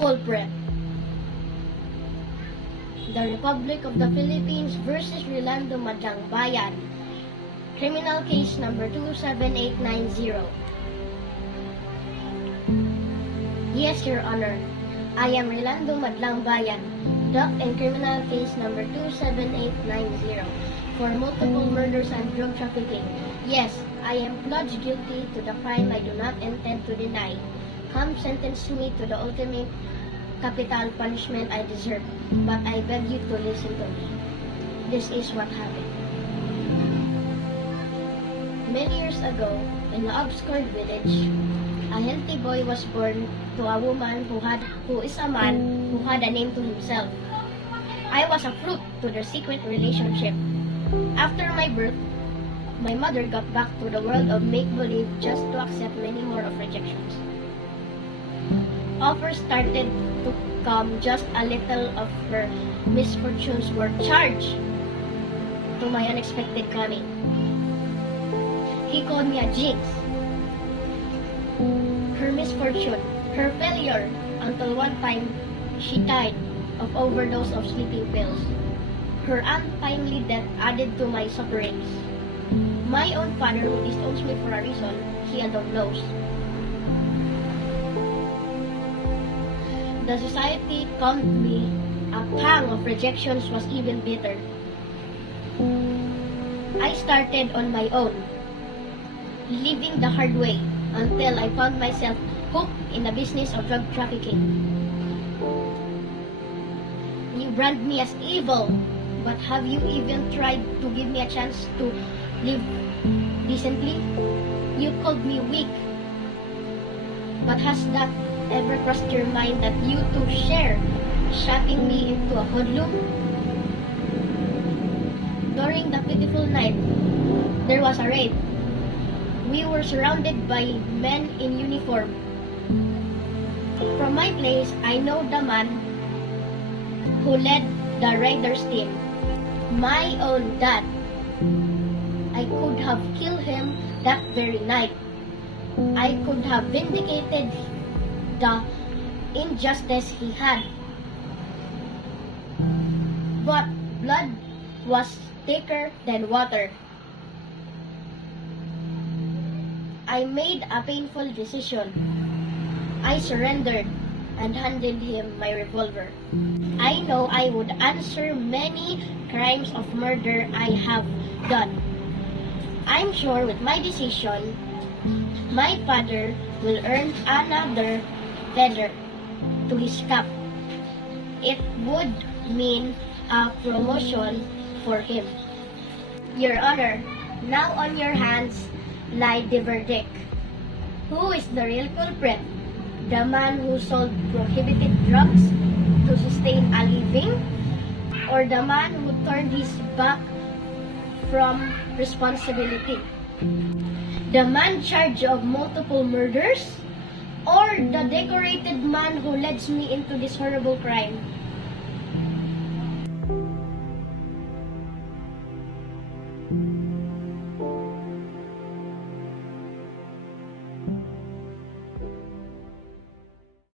culprit. The Republic of the Philippines versus Rolando Madlangbayan. Criminal case number 27890. Yes, Your Honor. I am Rolando Madlangbayan, docked in criminal case number 27890 for multiple murders and drug trafficking. Yes, I am pledged guilty to the crime I do not intend to deny. Come sentence me to the ultimate capital punishment I deserve, but I beg you to listen to me. This is what happened. Many years ago, in an obscure village, a healthy boy was born to a woman who is a man who had a name to himself. I was a fruit to their secret relationship. After my birth, my mother got back to the world of make-believe just to accept many more of rejections. Offers started to come, just a little of her misfortunes were charged to my unexpected coming. He called me a jinx. Her misfortune, her failure, until one time she died of overdose of sleeping pills. Her untimely death added to my sufferings. My own father, who disowns me for a reason he alone knows. The society calmed me. A pang of rejections was even bitter. I started on my own, living the hard way, until I found myself hooked in the business of drug trafficking. You brand me as evil, but have you even tried to give me a chance to live decently? You called me weak, but has that ever crossed your mind that you two share shutting me into a hoodlum? During the pitiful night, there was a raid. We were surrounded by men in uniform. From my place, I know the man who led the raiders team. My own dad. I could have killed him that very night. I could have vindicated the injustice he had. But blood was thicker than water. I made a painful decision. I surrendered and handed him my revolver. I know I would answer many crimes of murder I have done. I'm sure with my decision, my father will earn another feather to his cap. It would mean a promotion for him. Your Honor, now on your hands lie the verdict. Who is the real culprit? The man who sold prohibited drugs to sustain a living? Or the man who turned his back from responsibility? The man charged of multiple murders? Or the decorated man who leads me into this horrible crime?